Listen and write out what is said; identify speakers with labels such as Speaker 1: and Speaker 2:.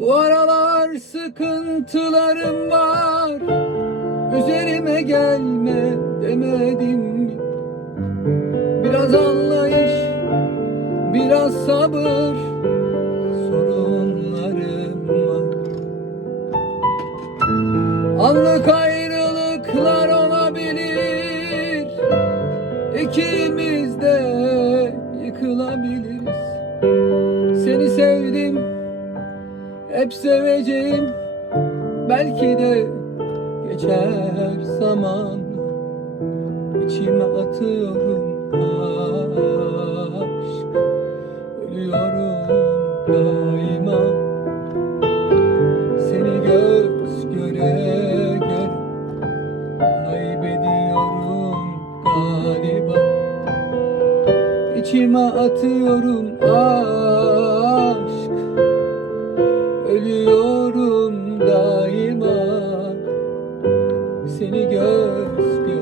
Speaker 1: Bu aralar sıkıntılarım var Üzerime gelme demedim? Biraz anlayış, sabır Sorunlarım var. Anlık ayrılıklar olabilir. İkimiz de yıkılabiliriz. Seni sevdim hep seveceğim. Belki de geçer zaman. İçime atıyorum daima Seni göz göre göre Kaybediyorum galiba. İçime atıyorum aşk. Ölüyorum daima. Seni göz göre